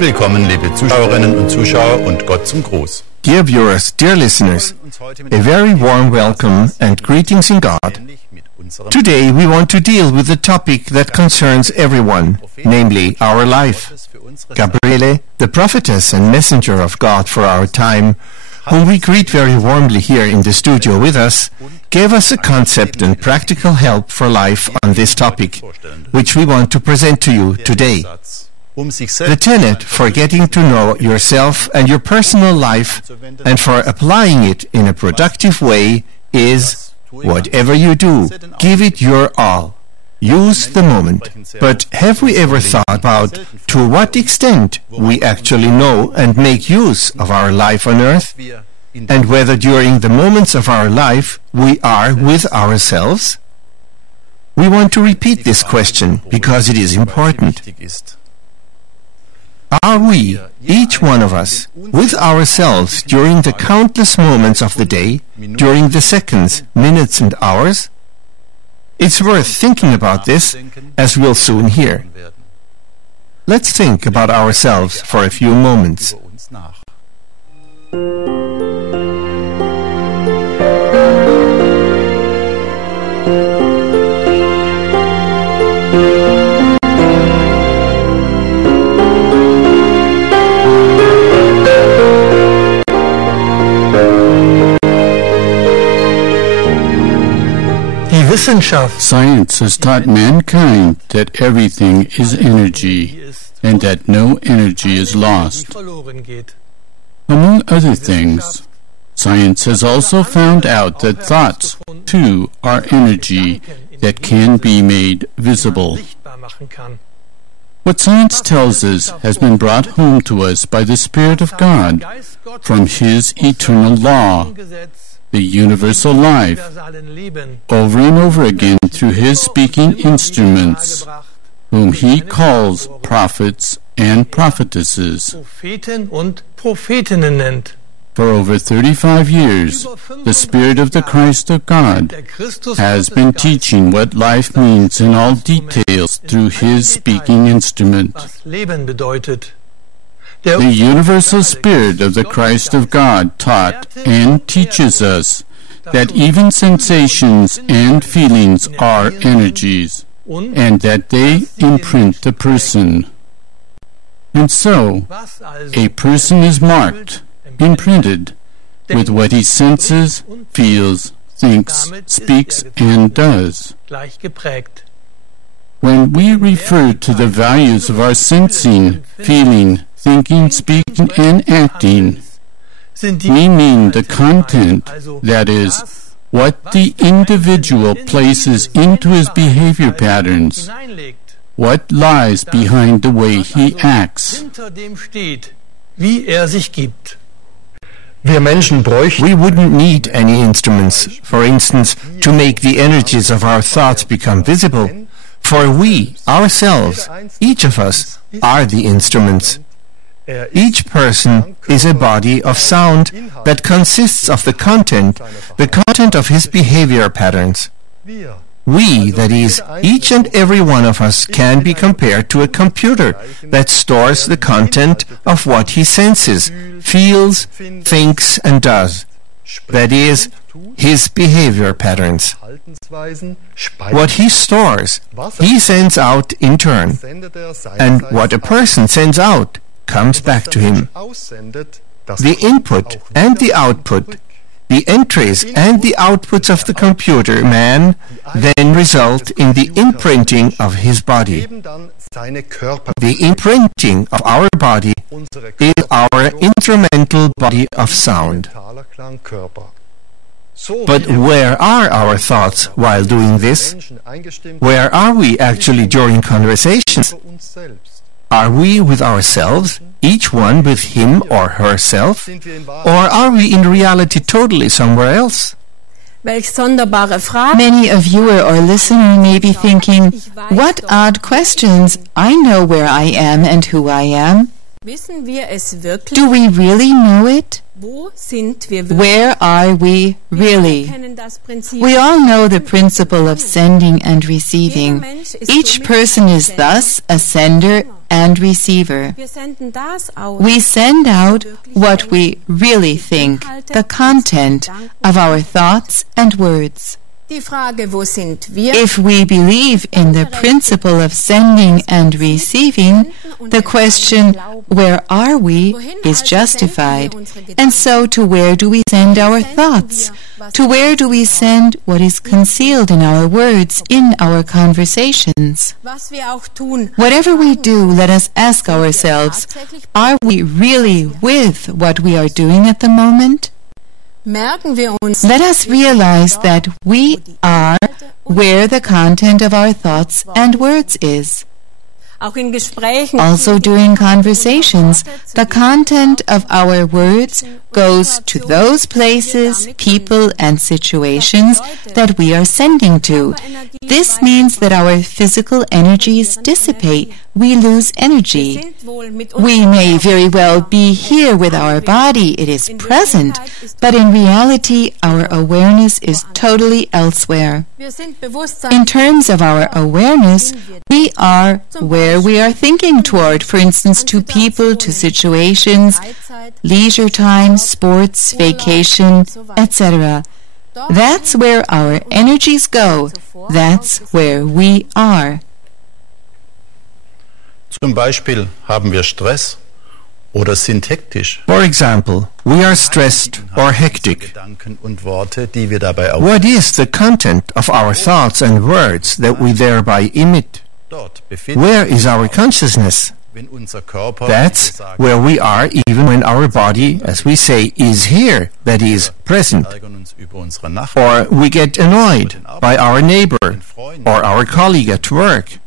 willkommen, liebe Zuschauerinnen und Zuschauer, und Gott zum Gruß. Dear viewers, dear listeners, a very warm welcome and greetings in God. Today we want to deal with a topic that concerns everyone, namely our life. Gabriele, the prophetess and messenger of God for our time, whom we greet very warmly here in the studio with us, gave us a concept and practical help for life on this topic, which we want to present to you today. The tenet for getting to know yourself and your personal life and for applying it in a productive way is, whatever you do, give it your all. Use the moment. But have we ever thought about to what extent we actually know and make use of our life on earth? And whether during the moments of our life we are with ourselves? We want to repeat this question because it is important. Are we, each one of us, with ourselves during the countless moments of the day, during the seconds, minutes and hours? It's worth thinking about this, as we'll soon hear. Let's think about ourselves for a few moments. Science has taught mankind that everything is energy and that no energy is lost. Among other things, science has also found out that thoughts, too, are energy that can be made visible. What science tells us has been brought home to us by the Spirit of God from His eternal law, the universal life, over and over again through His speaking instruments, whom He calls prophets and prophetesses. For over 35 years, the Spirit of the Christ of God has been teaching what life means in all details through His speaking instrument. The universal Spirit of the Christ of God taught and teaches us that even sensations and feelings are energies, and that they imprint the person. And so, a person is marked, imprinted, with what he senses, feels, thinks, speaks, and does. When we refer to the values of our sensing, feeling, thinking, speaking, and acting, we mean the content, that is, what the individual places into his behavior patterns, what lies behind the way he acts. We wouldn't need any instruments, for instance, to make the energies of our thoughts become visible, for we, ourselves, each of us, are the instruments. Each person is a body of sound that consists of the content of his behavior patterns. We, that is, each and every one of us, can be compared to a computer that stores the content of what he senses, feels, thinks, and does. That is, his behavior patterns. What he stores, he sends out in turn. And what a person sends out comes back to him. The input and the output, the entries and the outputs of the computer man then result in the imprinting of his body. The imprinting of our body is our instrumental body of sound. But where are our thoughts while doing this? Where are we actually during conversations? Are we with ourselves, each one with him or herself? Or are we in reality totally somewhere else? Many of you or listening may be thinking, what odd questions! I know where I am and who I am. Do we really know it? Where are we really? We all know the principle of sending and receiving. Each person is thus a sender and receiver. We send out what we really think, the content of our thoughts and words. If we believe in the principle of sending and receiving, the question, where are we, is justified. And so, to where do we send our thoughts? To where do we send what is concealed in our words, in our conversations? Whatever we do, let us ask ourselves, are we really with what we are doing at the moment? Let us realize that we are where the content of our thoughts and words is. Also during conversations, the content of our words goes to those places, people, and situations that we are sending to. This means that our physical energies dissipate. We lose energy. We may very well be here with our body. It is present. But in reality, our awareness is totally elsewhere. In terms of our awareness, we are where we are thinking toward, for instance, to people, to situations, leisure time, sports, vacation, etc. That's where our energies go. That's where we are. Zum Beispiel haben wir Stress oder sind hektisch. For example, we are stressed or hectic. Gedanken und Worte, die wir dabei What is the content of our thoughts and words that we thereby emit? dort befinden. Where is our consciousness? Wenn unser Körper, That's where we are even when our body, as we say, is here, that is, present. ärgern uns über unsere Nachbarn, Or we get annoyed by our neighbor or our colleague at work,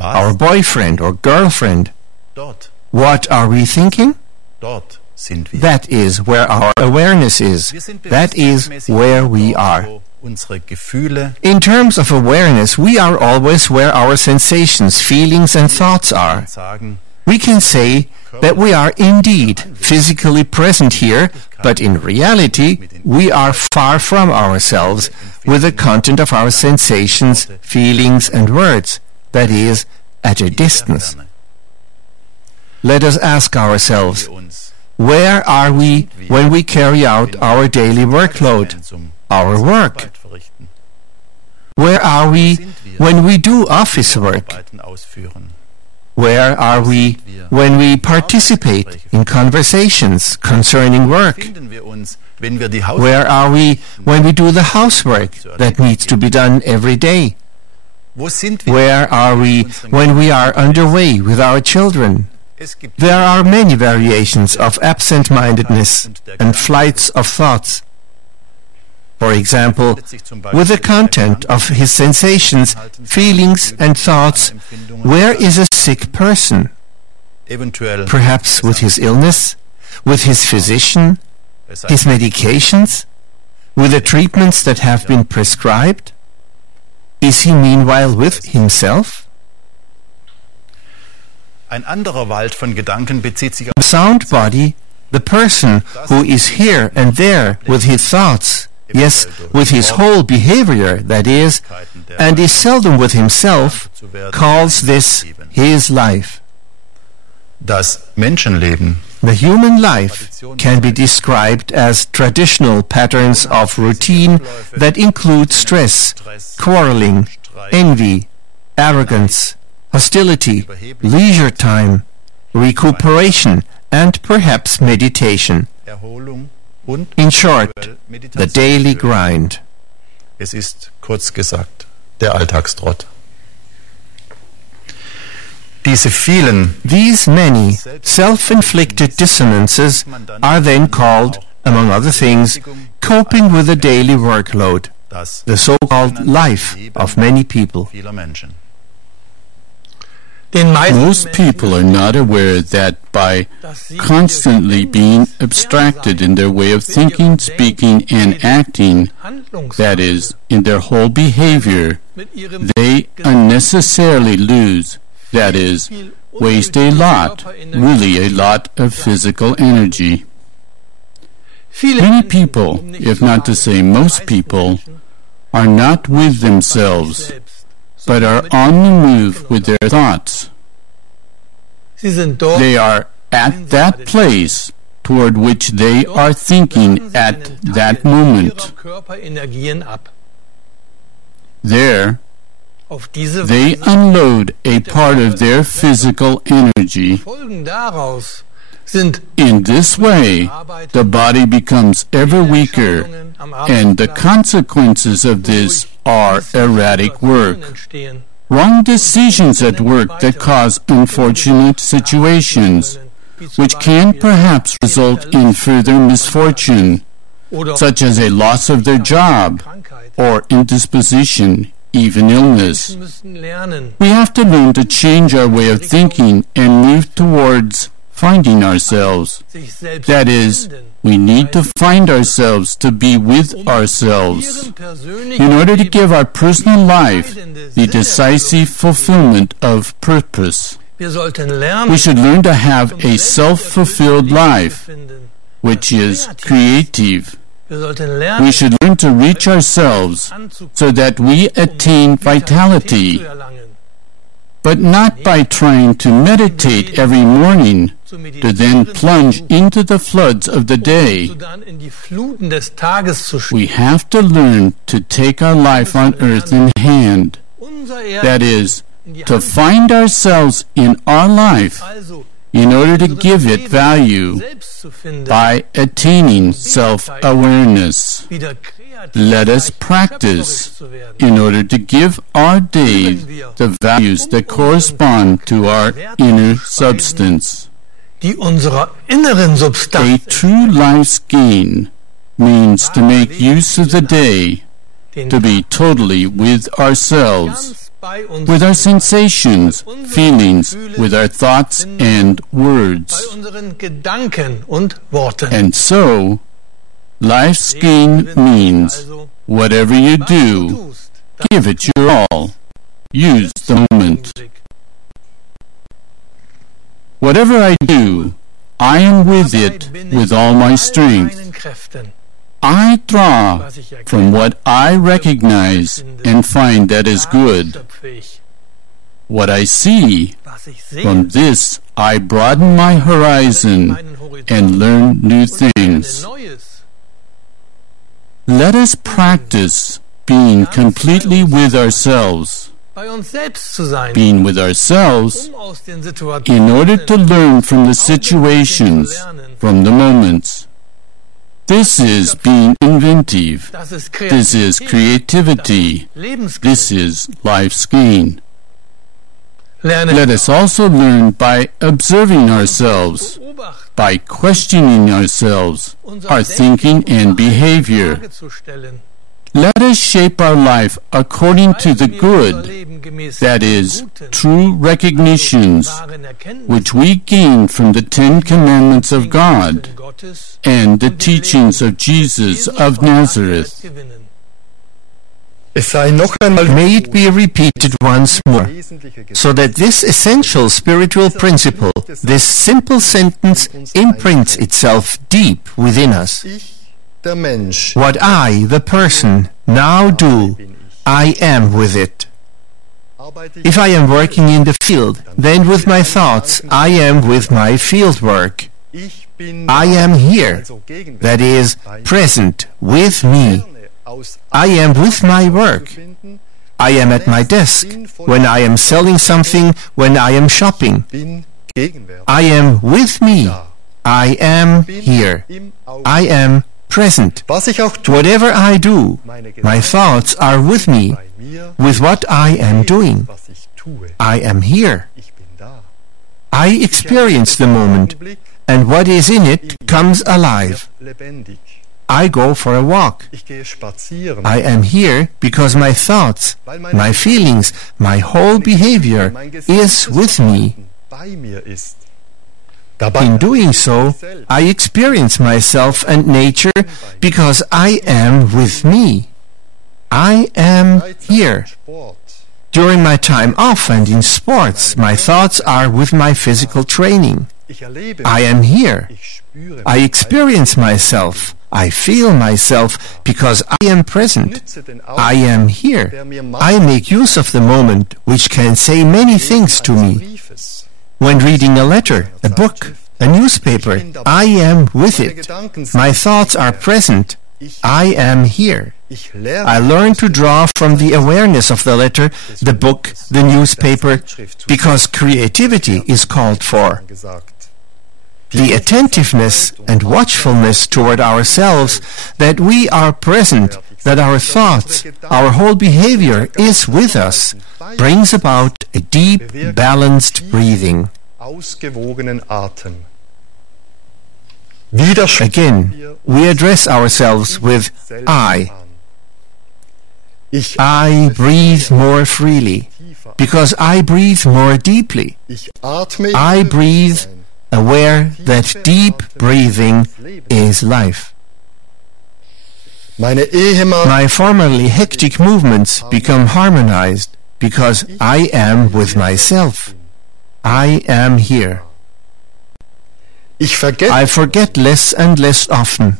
our boyfriend or girlfriend. dort, What are we thinking? dort sind wir. That is where our awareness is. Wir sind That is where we are. wo unsere Gefühle, In terms of awareness, we are always where our sensations, feelings, and thoughts are. sagen, We can say that we are indeed physically present here, but in reality, we are far from ourselves with the content of our sensations, feelings, and words, that is, at a distance. Let us ask ourselves, wir uns where are we when we carry out our daily workload, zum our work? Arbeit verrichten, Where are we when we do office work? Arbeiten ausführen. Where are we when we participate in conversations concerning work? Finden wir uns, wenn wir die Where are we when we do the housework that needs to be done every day? Wo sind wir? Where are we when we are underway with our children? Es gibt There are many variations of absent-mindedness and flights of thoughts. For example, with the content of his sensations, feelings, and thoughts, where is a sick person? eventuell Perhaps with his illness, with his physician, his medications, with the treatments that have been prescribed? Is he meanwhile with himself? ein anderer Wald von Gedanken bezieht sich A sound body, the person who is here and there with his thoughts, yes, with his whole behavior, that is, and is seldom with himself, calls this his life. das Menschenleben. The human life can be described as traditional patterns of routine that include stress, quarreling, envy, arrogance, hostility, leisure time, recuperation, and perhaps meditation. Erholung und In short, the Meditation. daily grind. Es ist, kurz gesagt, der Alltagstrott. Diese vielen These many self-inflicted dissonances are then called, among other things, coping with the daily workload, das the so-called life of many people. vieler Menschen. Most people are not aware that by constantly being abstracted in their way of thinking, speaking, and acting, that is, in their whole behavior, they unnecessarily lose, that is, waste a lot, really a lot of physical energy. Many people, if not to say most people, are not with themselves, but are on the move with their thoughts. They are at that place toward which they are thinking at that moment. There, they unload a part of their physical energy. In this way, the body becomes ever weaker, and the consequences of this are erratic work. Wrong decisions at work that cause unfortunate situations, which can perhaps result in further misfortune, such as a loss of their job, or indisposition, even illness. We have to learn to change our way of thinking and move towards finding ourselves. That is, we need to find ourselves to be with ourselves in order to give our personal life the decisive fulfillment of purpose. We should learn to have a self-fulfilled life, which is creative. We should learn to reach ourselves so that we attain vitality, but not by trying to meditate every morning to then plunge into the floods of the day. We have to learn to take our life on earth in hand. That is, to find ourselves in our life in order to give it value by attaining self-awareness. Let us practice in order to give our days the values that correspond to our inner substance. A true life's gain means to make use of the day, to be totally with ourselves, with our sensations, feelings, with our thoughts and words. And so, life's gain means, whatever you do, give it your all. Use the moment. Whatever I do, I am with it with all my strength. I draw from what I recognize and find that is good. What I see, from this I broaden my horizon and learn new things. Let us practice being completely with ourselves. Being with ourselves in order to learn from the situations, from the moments. This is being inventive. This is creativity. This is life's gain. Let us also learn by observing ourselves, by questioning ourselves, our thinking and behavior. Let us shape our life according to the good, that is, true recognitions, which we gain from the 10 Commandments of God and the teachings of Jesus of Nazareth. May it be repeated once more, so that this essential spiritual principle, this simple sentence, imprints itself deep within us. What I, the person, now do, I am with it. If I am working in the field, then with my thoughts I am with my field work. I am here, that is, present, with me. I am with my work. I am at my desk, when I am selling something, when I am shopping. I am with me. I am here. I am present. Whatever I do, my thoughts are with me, with what I am doing. I am here. I experience the moment, and what is in it comes alive. I go for a walk. I am here because my thoughts, my feelings, my whole behavior is with me. In doing so, I experience myself and nature because I am with me. I am here. During my time off and in sports, my thoughts are with my physical training. I am here. I experience myself. I feel myself because I am present. I am here. I make use of the moment, which can say many things to me. When reading a letter, a book, a newspaper, I am with it. My thoughts are present. I am here. I learn to draw from the awareness of the letter, the book, the newspaper, because creativity is called for. The attentiveness and watchfulness toward ourselves, that we are present, that our thoughts, our whole behavior is with us, brings about a deep, balanced breathing. Again, we address ourselves with I. I breathe more freely, because I breathe more deeply. I breathe aware that deep breathing is life. My formerly hectic movements become harmonized, because I am with myself. I am here. I forget less and less often.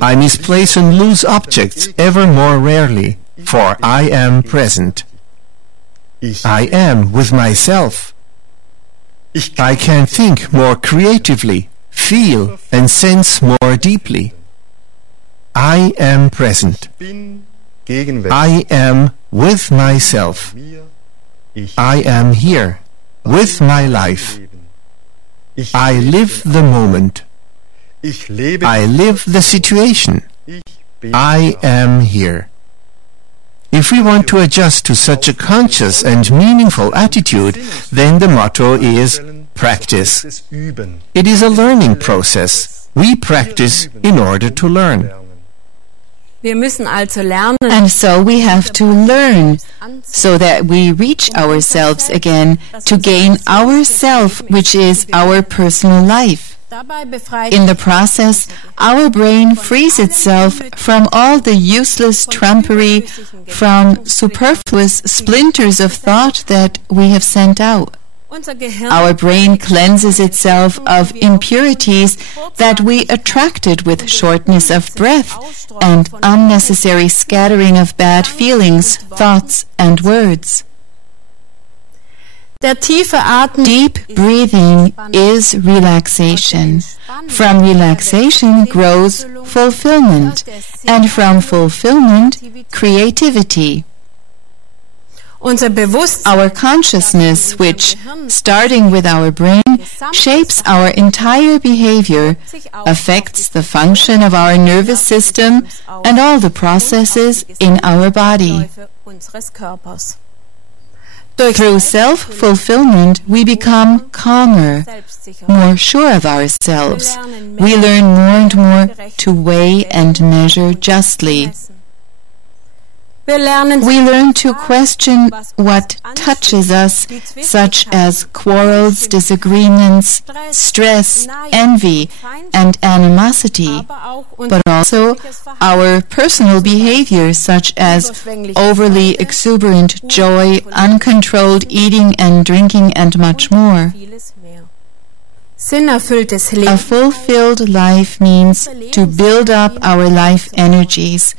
I misplace and lose objects ever more rarely, for I am present. I am with myself. I can think more creatively, feel and sense more deeply. I am present. I am with myself. I am here, with my life. I live the moment. I live the situation. I am here. If we want to adjust to such a conscious and meaningful attitude, then the motto is practice. It is a learning process. We practice in order to learn. And so we have to learn, so that we reach ourselves again, to gain our self, which is our personal life. In the process, our brain frees itself from all the useless trumpery, from superfluous splinters of thought that we have sent out. Our brain cleanses itself of impurities that we attracted with shortness of breath and unnecessary scattering of bad feelings, thoughts, and words. Deep breathing is relaxation. From relaxation grows fulfillment, and from fulfillment, creativity. Our consciousness, which, starting with our brain, shapes our entire behavior, affects the function of our nervous system and all the processes in our body. Through self-fulfillment, we become calmer, more sure of ourselves. We learn more and more to weigh and measure justly. We learn to question what touches us, such as quarrels, disagreements, stress, envy, and animosity, but also our personal behavior, such as overly exuberant joy, uncontrolled eating and drinking, and much more. A fulfilled life means to build up our life energies,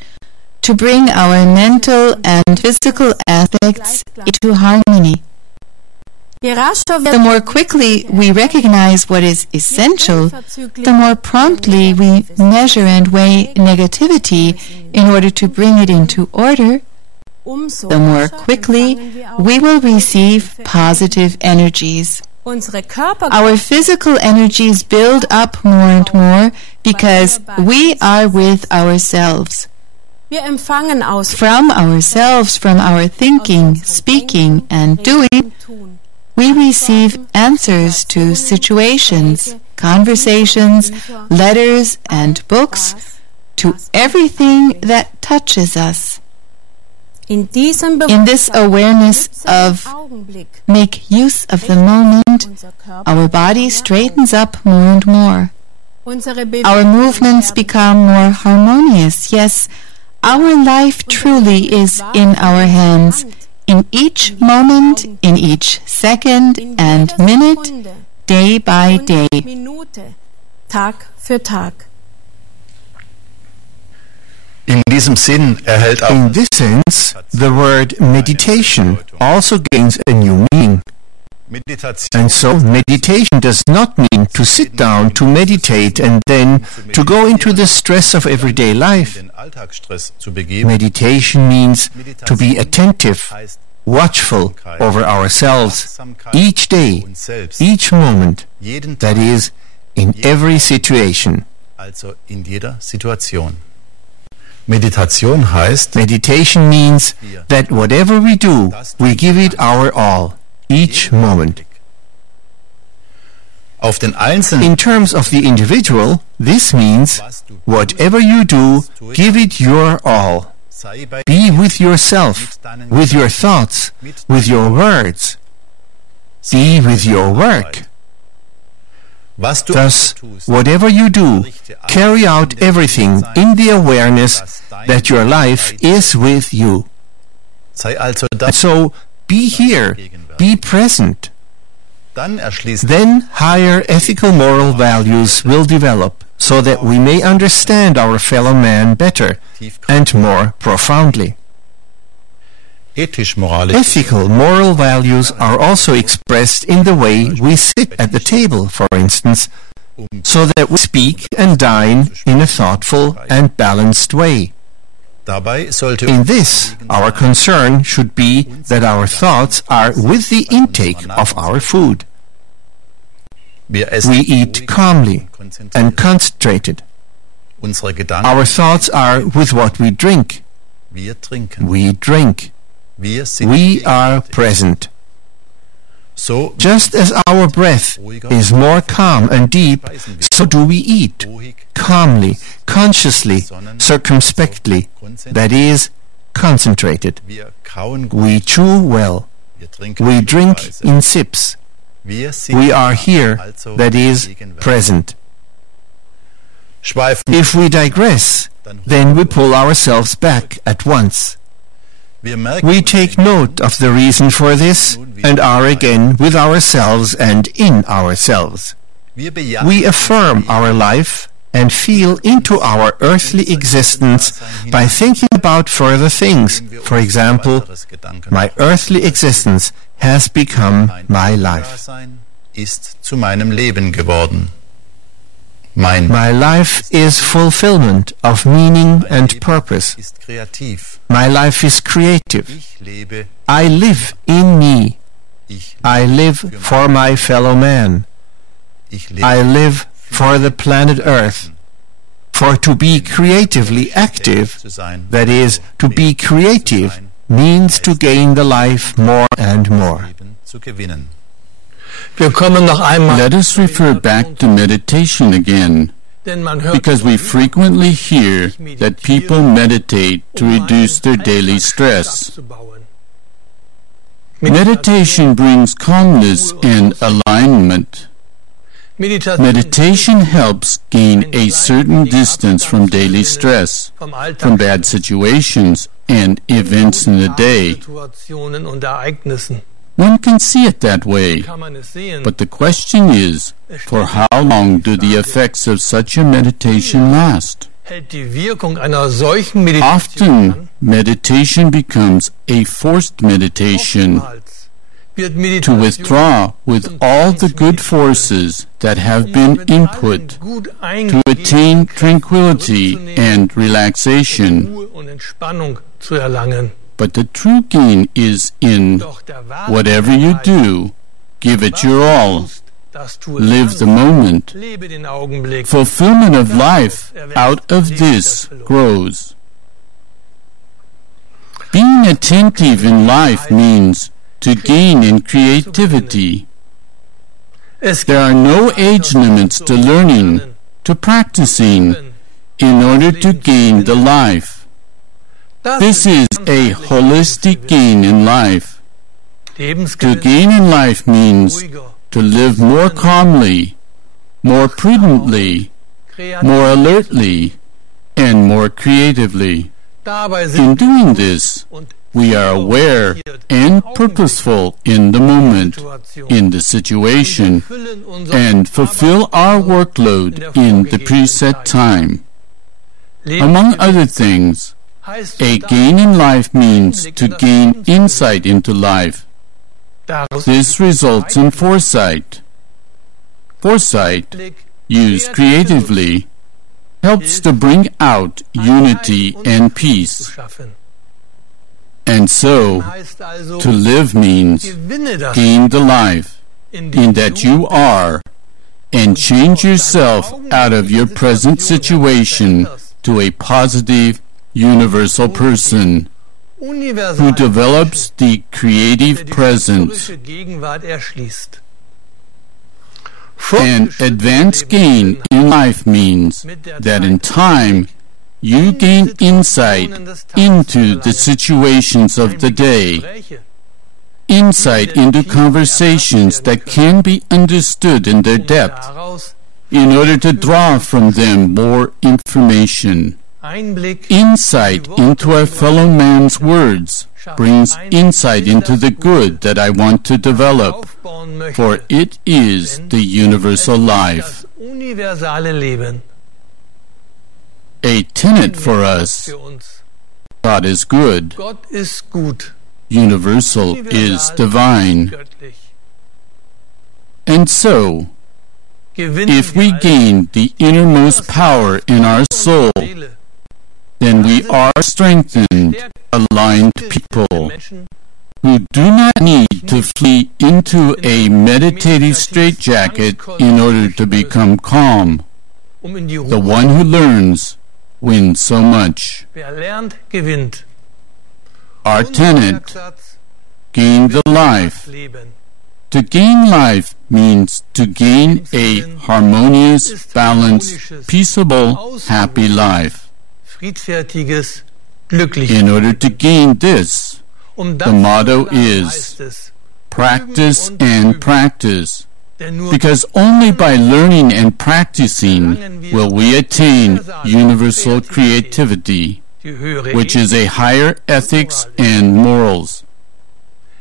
to bring our mental and physical aspects into harmony. The more quickly we recognize what is essential, the more promptly we measure and weigh negativity in order to bring it into order, the more quickly we will receive positive energies. Our physical energies build up more and more because we are with ourselves. From ourselves, from our thinking, speaking, and doing, we receive answers to situations, conversations, letters, and books, to everything that touches us. In this awareness of make use of the moment, our body straightens up more and more. Our movements become more harmonious. Yes, our life truly is in our hands, in each moment, in each second and minute, day by day. In diesem Sinn erhält auch In this sense, the word meditation also gains a new meaning. And so meditation does not mean to sit down to meditate and then to go into the stress of everyday life. Meditation means to be attentive, watchful over ourselves each day, each moment, that is, in every situation. Meditation means that whatever we do, we give it our all, each moment. In terms of the individual, this means whatever you do, give it your all. Be with yourself, with your thoughts, with your words. Be with your work. Thus, whatever you do, carry out everything in the awareness that your life is with you. So, be here, be present. Then higher ethical moral values will develop so that we may understand our fellow man better and more profoundly. Ethical moral values are also expressed in the way we sit at the table, for instance, so that we speak and dine in a thoughtful and balanced way. In this, our concern should be that our thoughts are with the intake of our food. We eat calmly and concentrated. Our thoughts are with what we drink. We drink. We are present. Just as our breath is more calm and deep, so do we eat, calmly, consciously, circumspectly, that is, concentrated. We chew well. We drink in sips. We are here, that is, present. If we digress, then we pull ourselves back at once. We take note of the reason for this and are again with ourselves and in ourselves. We affirm our life and feel into our earthly existence by thinking about further things. For example, my earthly existence has become my life. My life is fulfillment of meaning and purpose. My life is creative. I live in me. I live for my fellow man. I live for the planet Earth. For to be creatively active, that is, to be creative, means to gain the life more and more. Let us refer back to meditation again, because we frequently hear that people meditate to reduce their daily stress. Meditation brings calmness and alignment. Meditation helps gain a certain distance from daily stress, from bad situations and events in the day. One can see it that way, but the question is, for how long do the effects of such a meditation last? Often, meditation becomes a forced meditation, to withdraw with all the good forces that have been input, to attain tranquility and relaxation. But the true gain is in whatever you do, give it your all. Live the moment. Fulfillment of life out of this grows. Being attentive in life means to gain in creativity. There are no age limits to learning, to practicing, in order to gain the life. This is a holistic gain in life. To gain in life means to live more calmly, more prudently, more alertly, and more creatively. In doing this, we are aware and purposeful in the moment, in the situation, and fulfill our workload in the preset time. Among other things, a gain in life means to gain insight into life. This results in foresight. Foresight, used creatively, helps to bring out unity and peace. And so, to live means gain the life in that you are, and change yourself out of your present situation to a positive, universal person who develops the creative presence. And advanced gain in life means that in time you gain insight into the situations of the day, insight into conversations that can be understood in their depth, in order to draw from them more information. Insight into our fellow man's words brings insight into the good that I want to develop, for it is the universal life. A tenet for us: God is good. Universal is divine. And so, if we gain the innermost power in our soul, then we are strengthened, aligned people who do not need to flee into a meditative straitjacket in order to become calm. The one who learns wins so much. Our tenet: gain the life. To gain life means to gain a harmonious, balanced, peaceable, happy life. In order to gain this, the motto is practice and practice, because only by learning and practicing will we attain universal creativity, which is a higher ethics and morals.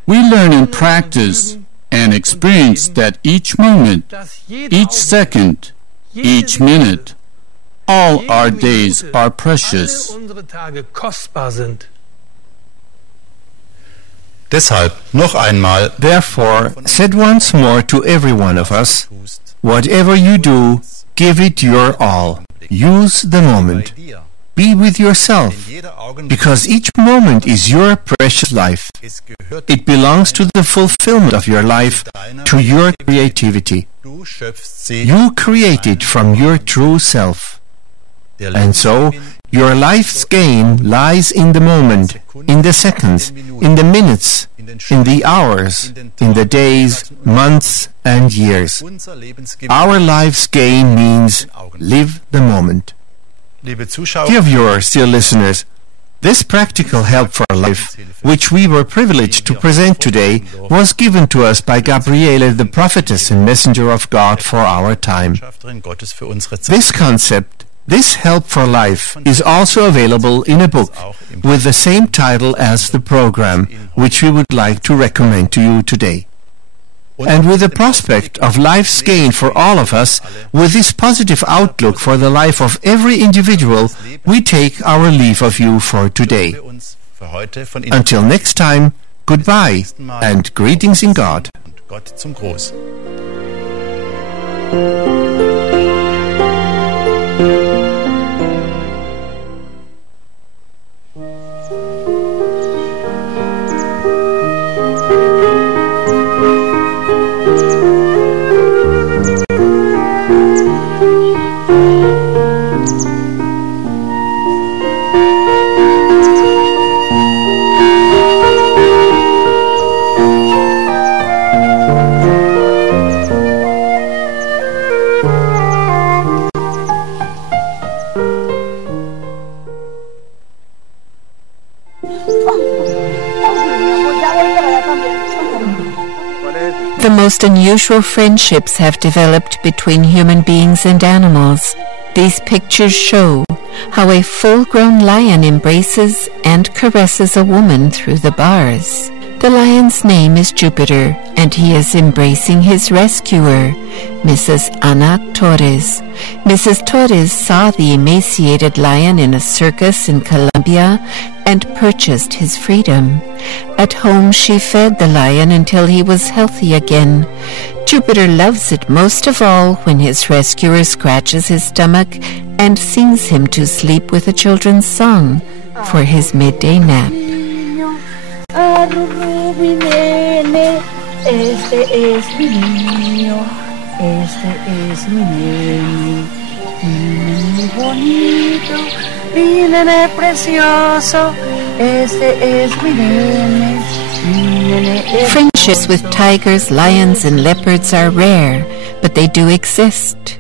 We learn and practice and experience that each moment, each second, each minute, all our days are precious. Deshalb noch einmal, Therefore, said once more to every one of us, whatever you do, give it your all. Use the moment. Be with yourself, because each moment is your precious life. It belongs to the fulfillment of your life, to your creativity. You create it from your true self. And so, your life's gain lies in the moment, in the seconds, in the minutes, in the hours, in the days, months, and years. Our life's gain means live the moment. Dear viewers, dear listeners, this practical help for life, which we were privileged to present today, was given to us by Gabriele, the prophetess and messenger of God for our time. This concept, this help for life, is also available in a book with the same title as the program, which we would like to recommend to you today. And with the prospect of life's gain for all of us, with this positive outlook for the life of every individual, we take our leave of you for today. Until next time, goodbye and greetings in God. The most unusual friendships have developed between human beings and animals. These pictures show how a full-grown lion embraces and caresses a woman through the bars. The lion's name is Jupiter, and he is embracing his rescuer, Mrs. Ana Torres. Mrs. Torres saw the emaciated lion in a circus in Colombia and purchased his freedom. At home, she fed the lion until he was healthy again. Jupiter loves it most of all when his rescuer scratches his stomach and sings him to sleep with a children's song for his midday nap. Mi nene, este es mi niño, este es mi nene, mi bonito, mi nene precioso, este es mi nene, mi nene. Friendships with tigers, lions, and leopards are rare, but they do exist.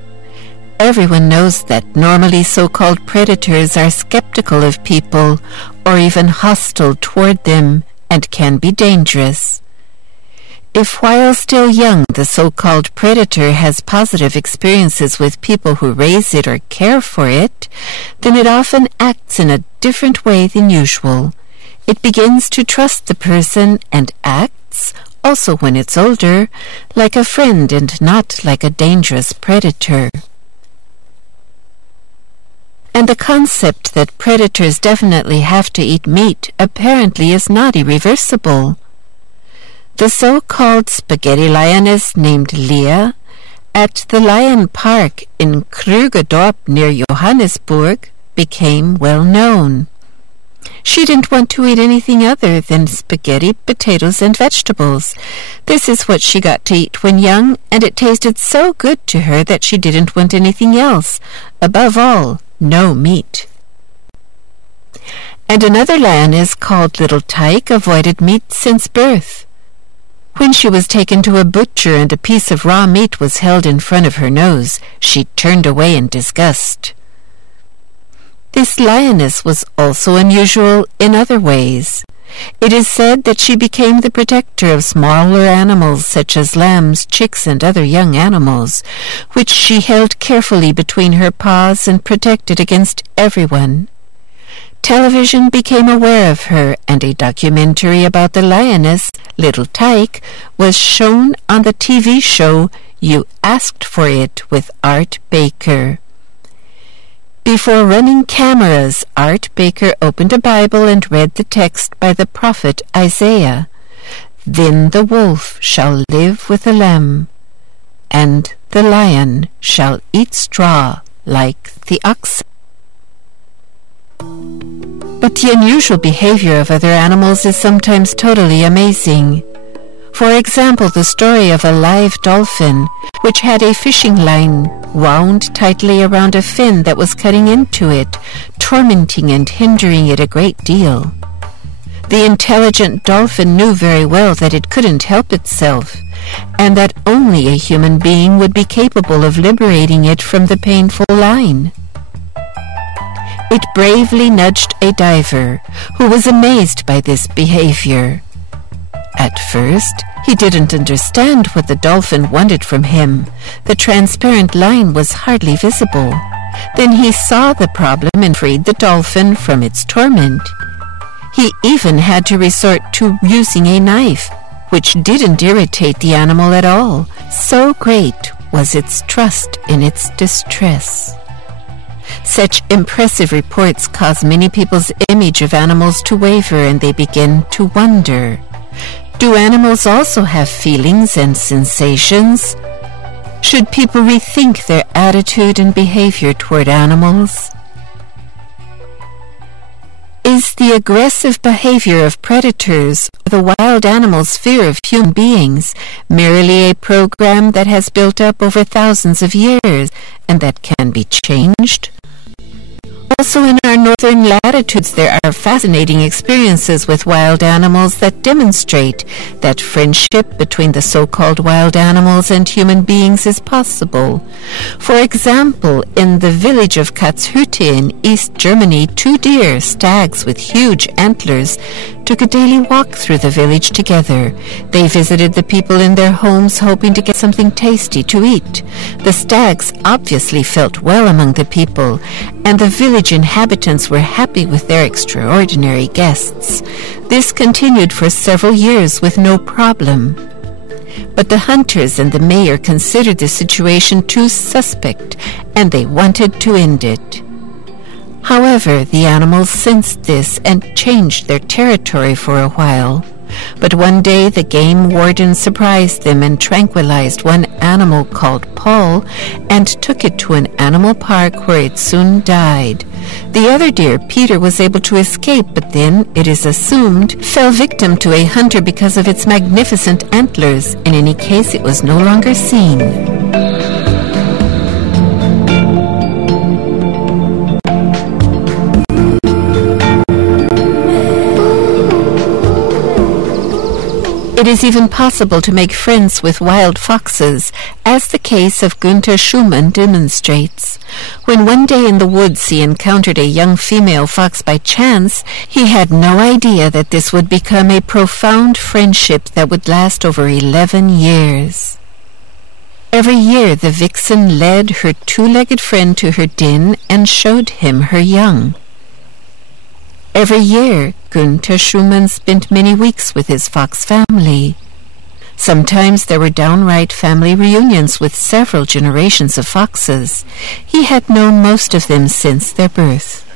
Everyone knows that normally so-called predators are skeptical of people or even hostile toward them and can be dangerous. If while still young the so-called predator has positive experiences with people who raise it or care for it, then it often acts in a different way than usual. It begins to trust the person and acts, also when it's older, like a friend and not like a dangerous predator. And the concept that predators definitely have to eat meat apparently is not irreversible. The so-called spaghetti lioness named Leah at the Lion Park in Krugedorp near Johannesburg became well known. She didn't want to eat anything other than spaghetti, potatoes, and vegetables. This is what she got to eat when young, and it tasted so good to her that she didn't want anything else. Above all, no meat. And another lioness called Little Tyke avoided meat since birth. When she was taken to a butcher and a piece of raw meat was held in front of her nose, she turned away in disgust. This lioness was also unusual in other ways. It is said that she became the protector of smaller animals such as lambs, chicks, and other young animals, which she held carefully between her paws and protected against everyone. Television became aware of her, and a documentary about the lioness, Little Tyke, was shown on the TV show You Asked for It with Art Baker. Before running cameras, Art Baker opened a Bible and read the text by the prophet Isaiah. Then the wolf shall live with the lamb, and the lion shall eat straw like the ox. But the unusual behavior of other animals is sometimes totally amazing. For example, the story of a live dolphin, which had a fishing line wound tightly around a fin that was cutting into it, tormenting and hindering it a great deal. The intelligent dolphin knew very well that it couldn't help itself, and that only a human being would be capable of liberating it from the painful line. It bravely nudged a diver, who was amazed by this behavior. At first, he didn't understand what the dolphin wanted from him. The transparent line was hardly visible. Then he saw the problem and freed the dolphin from its torment. He even had to resort to using a knife, which didn't irritate the animal at all. So great was its trust in its distress. Such impressive reports cause many people's image of animals to waver, and they begin to wonder. Do animals also have feelings and sensations? Should people rethink their attitude and behavior toward animals? Is the aggressive behavior of predators or the wild animals' fear of human beings merely a program that has built up over thousands of years and that can be changed? Also in our northern latitudes there are fascinating experiences with wild animals that demonstrate that friendship between the so-called wild animals and human beings is possible. For example, in the village of Katzhütte in East Germany, 2 deer, stags with huge antlers, took a daily walk through the village together. They visited the people in their homes, hoping to get something tasty to eat. The stags obviously felt well among the people, and the village inhabitants were happy with their extraordinary guests. This continued for several years with no problem. But the hunters and the mayor considered the situation too suspect, and they wanted to end it. However, the animals sensed this and changed their territory for a while. But one day the game warden surprised them and tranquilized one animal called Paul and took it to an animal park where it soon died. The other deer, Peter, was able to escape, but then, it is assumed, fell victim to a hunter because of its magnificent antlers. In any case, it was no longer seen. It is even possible to make friends with wild foxes, as the case of Günther Schumann demonstrates. When one day in the woods he encountered a young female fox by chance, he had no idea that this would become a profound friendship that would last over 11 years. Every year the vixen led her two-legged friend to her den and showed him her young. Every year, Günther Schumann spent many weeks with his fox family. Sometimes there were downright family reunions with several generations of foxes. He had known most of them since their birth.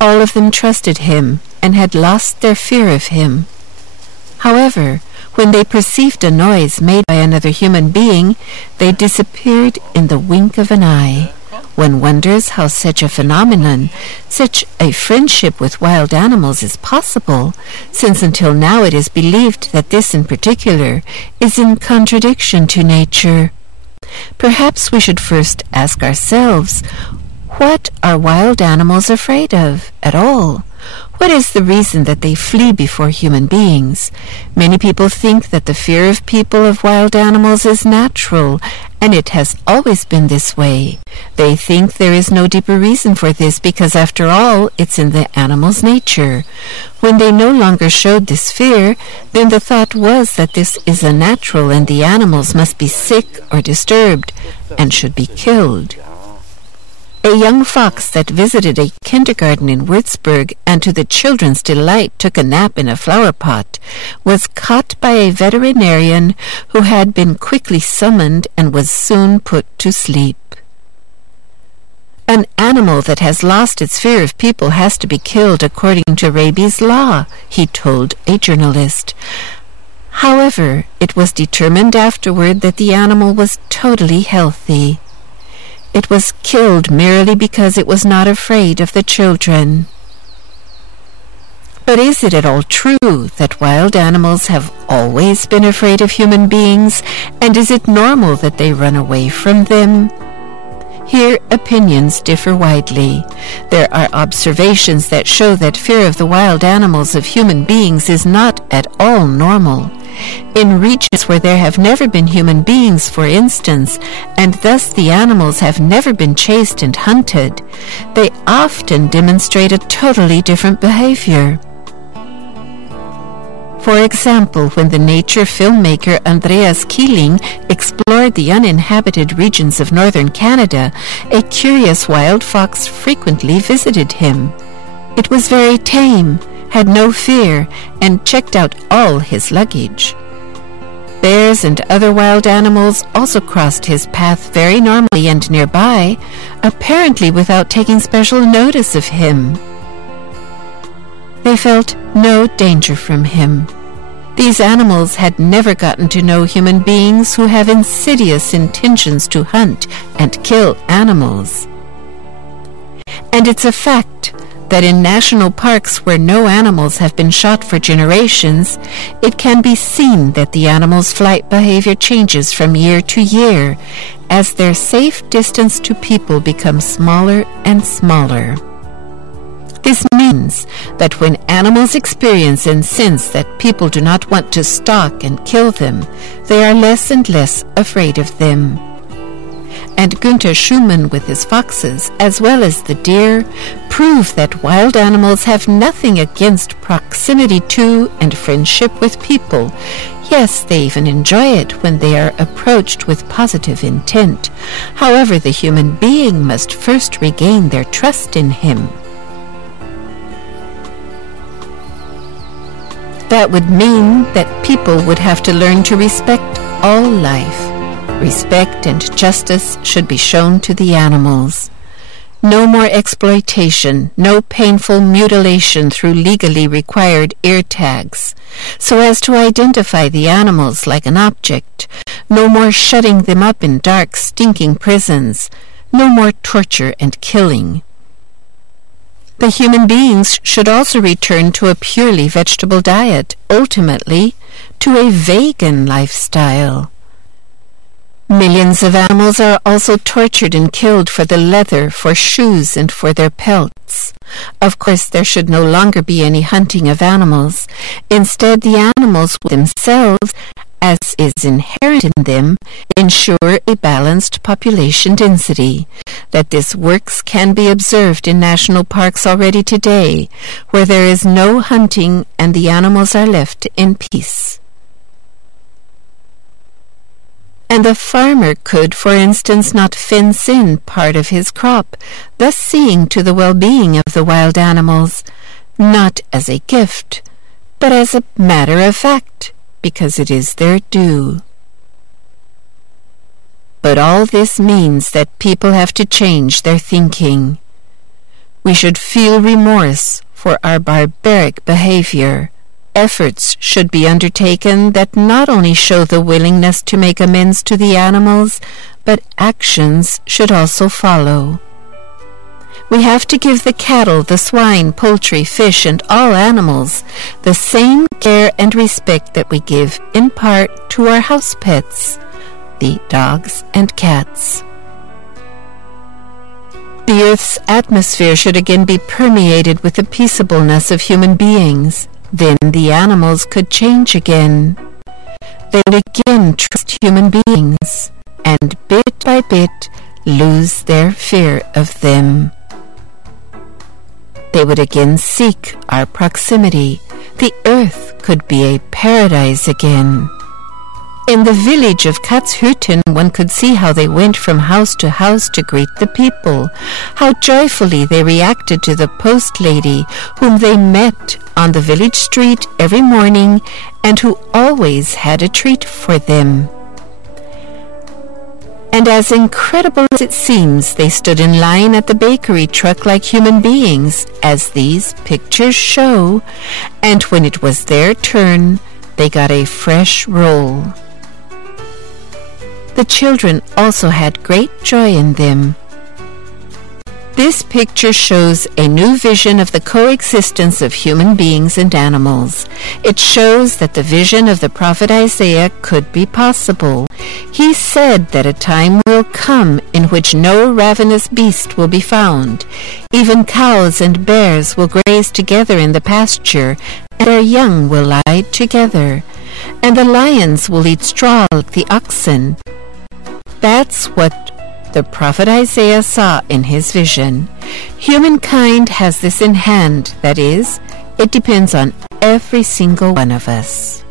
All of them trusted him and had lost their fear of him. However, when they perceived a noise made by another human being, they disappeared in the wink of an eye. One wonders how such a phenomenon, such a friendship with wild animals is possible, since until now it is believed that this in particular is in contradiction to nature. Perhaps we should first ask ourselves, what are wild animals afraid of at all? What is the reason that they flee before human beings? Many people think that the fear of people of wild animals is natural, and it has always been this way. They think there is no deeper reason for this because, after all, it's in the animal's nature. When they no longer showed this fear, then the thought was that this is unnatural and the animals must be sick or disturbed and should be killed. A young fox that visited a kindergarten in Würzburg and to the children's delight took a nap in a flower pot was caught by a veterinarian who had been quickly summoned and was soon put to sleep. An animal that has lost its fear of people has to be killed according to rabies law, he told a journalist. However, it was determined afterward that the animal was totally healthy. It was killed merely because it was not afraid of the children. But is it at all true that wild animals have always been afraid of human beings, and is it normal that they run away from them? Here opinions differ widely. There are observations that show that fear of the wild animals of human beings is not at all normal. In regions where there have never been human beings, for instance, and thus the animals have never been chased and hunted, they often demonstrate a totally different behavior. For example, when the nature filmmaker Andreas Keeling explored the uninhabited regions of northern Canada, a curious wild fox frequently visited him. It was very tame, had no fear, and checked out all his luggage. Bears and other wild animals also crossed his path very normally and nearby, apparently without taking special notice of him. They felt no danger from him. These animals had never gotten to know human beings who have insidious intentions to hunt and kill animals. And it's a fact that in national parks where no animals have been shot for generations, it can be seen that the animals' flight behavior changes from year to year as their safe distance to people becomes smaller and smaller. This means that when animals experience and sense that people do not want to stalk and kill them, they are less and less afraid of them. and Günther Schumann with his foxes, as well as the deer, prove that wild animals have nothing against proximity to and friendship with people. Yes, they even enjoy it when they are approached with positive intent. However, the human being must first regain their trust in him. That would mean that people would have to learn to respect all life. Respect and justice should be shown to the animals. No more exploitation, no painful mutilation through legally required ear tags, so as to identify the animals like an object. No more shutting them up in dark, stinking prisons. No more torture and killing. The human beings should also return to a purely vegetable diet, ultimately to a vegan lifestyle. Millions of animals are also tortured and killed for the leather, for shoes, and for their pelts. Of course, there should no longer be any hunting of animals. Instead, the animals themselves, as is inherent in them, ensure a balanced population density. That this works can be observed in national parks already today, where there is no hunting and the animals are left in peace. And the farmer could, for instance, not fence in part of his crop, thus seeing to the well-being of the wild animals, not as a gift, but as a matter of fact, because it is their due. But all this means that people have to change their thinking. We should feel remorse for our barbaric behavior. Efforts should be undertaken that not only show the willingness to make amends to the animals, but actions should also follow. We have to give the cattle, the swine, poultry, fish, and all animals the same care and respect that we give in part to our house pets, the dogs and cats. The earth's atmosphere should again be permeated with the peaceableness of human beings. Then the animals could change again. They would again trust human beings, and bit by bit lose their fear of them. They would again seek our proximity. The earth could be a paradise again. In the village of Katzhütten, one could see how they went from house to greet the people, how joyfully they reacted to the post lady whom they met on the village street every morning and who always had a treat for them. And as incredible as it seems, they stood in line at the bakery truck like human beings, as these pictures show, and when it was their turn, they got a fresh roll. The children also had great joy in them. This picture shows a new vision of the coexistence of human beings and animals. It shows that the vision of the prophet Isaiah could be possible. He said that a time will come in which no ravenous beast will be found. Even cows and bears will graze together in the pasture, and their young will lie together. And the lions will eat straw like the oxen. That's what the prophet Isaiah saw in his vision. Humankind has this in hand, that is, it depends on every single one of us.